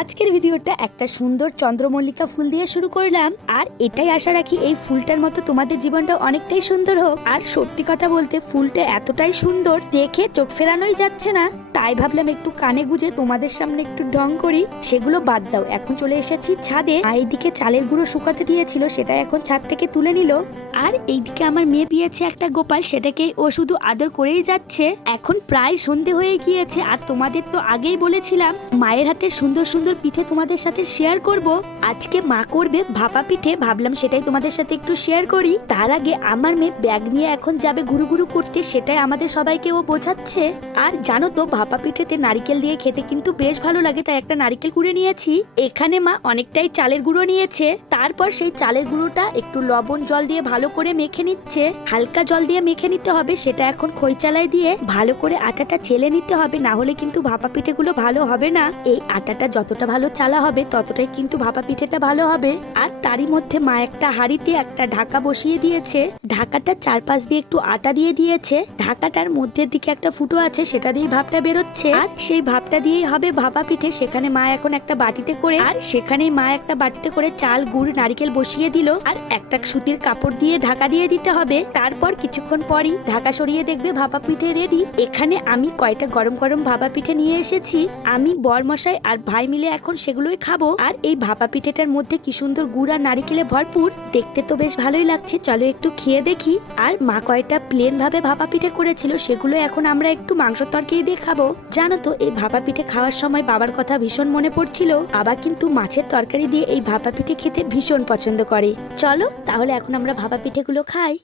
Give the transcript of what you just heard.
আজকের ভিডিওটা একটা সুন্দর চন্দ্রমল্লিকা ফুল দিয়ে শুরু করলাম, আর এটাই আশা রাখি এই ফুলটার মতো তোমাদের জীবনটা অনেকটাই সুন্দর হোক। আর সত্যি কথা বলতে ফুলটা এতটাই সুন্দর দেখে চোখ ফেরানোই যাচ্ছে না, তাই ভাবলাম একটু কানে গুজে তোমাদের সামনে একটু ঢং করি। সেগুলো বাদ দাও, এখন চলে এসেছি ছাদে। আর এইদিকে চালের গুঁড়ো শুকাতে দিয়েছিল, সেটা এখন ছাদ থেকে তুলে নিল। আর এইদিকে আমার মেয়ে পেয়েছে একটা গোপাল, সেটাকে ও শুধু আদর করেই যাচ্ছে। এখন প্রায় সন্ধে হয়ে গিয়েছে, আর তোমাদের তো আগেই বলেছিলাম মায়ের হাতে সুন্দর সুন্দর পিঠে তোমাদের সাথে শেয়ার করব। আজকে মা করবে ভাপা পিঠে, ভাবলাম সেটাই তোমাদের সাথে একটু শেয়ার করি। তার আগে আমার মেয়ে ব্যাগ নিয়ে এখন যাবে ঘুরু ঘুরু করতে, সেটাই আমাদের সবাইকে ও বোঝাচ্ছে। আর জানো তো ভাপা পিঠেতে নারিকেল দিয়ে খেতে কিন্তু বেশ ভালো লাগে, তাই একটা নারিকেল কুড়ে নিয়েছি। এখানে মা অনেকটাই চালের গুঁড়ো নিয়েছে, তারপর সেই চালের গুঁড়োটা একটু লবণ জল দিয়ে ভালো করে মেখে নিচ্ছে। হালকা জল দিয়ে মেখে নিতে হবে, সেটা এখন খৈচালায় দিয়ে ভালো করে আটাটা চেলে নিতে হবে, না হলে কিন্তু ভাপা পিঠেগুলো ভালো হবে না। এই আটাটা যতটা ভালো চালা হবে ততটাই কিন্তু ভাপা পিঠেটা ভালো হবে। আর তারই মধ্যে মা একটা হাঁড়িতে একটা ঢাকা বসিয়ে দিয়েছে, ঢাকাটা চারপাশ দিয়ে একটু আটা দিয়ে দিয়েছে। ঢাকাটার মধ্যের দিকে একটা ফুটো আছে, সেটা দিয়ে ভাপটা বেরোচ্ছে, আর সেই ভাপটা দিয়েই হবে ভাপা পিঠে। সেখানে মা এখন একটা বাটিতে করে, আর সেখানেই মা একটা বাটিতে করে চাল গুড় নারিকেল বসিয়ে দিল, আর একটা সুতির কাপড় দিয়ে ঢাকা দিয়ে দিতে হবে। তারপর কিছুক্ষণ পরই ঢাকা সরিয়ে দেখবে ভাপা পিঠে রেডি। এখানে আমি কয়টা গরম গরম ভাপা পিঠে নিয়ে এসেছি, আমি বরমশাই আর ভাই মিলে এখন সেগুলোই খাবো। আর এই ভাপা পিঠেটার মধ্যে কি সুন্দর গুড় আর নারিকেলে ভরপুর, দেখতে তো বেশ ভালোই লাগছে, চলো একটু খেয়ে দেখি। আর মা কয়টা প্লেন ভাবে ভাপা পিঠে করেছিল, সেগুলো এখন আমরা একটু মাংস তরকারি দিয়ে খাবো। জানো তো এই ভাপা পিঠে খাওয়ার সময় বাবার কথা ভীষণ মনে পড়ছিল। বাবা কিন্তু মাছের তরকারি দিয়ে এই ভাপা পিঠে খেতে ভীষণ পছন্দ করে। চলো তাহলে এখন আমরা ভাপা পিঠেগুলো খাই।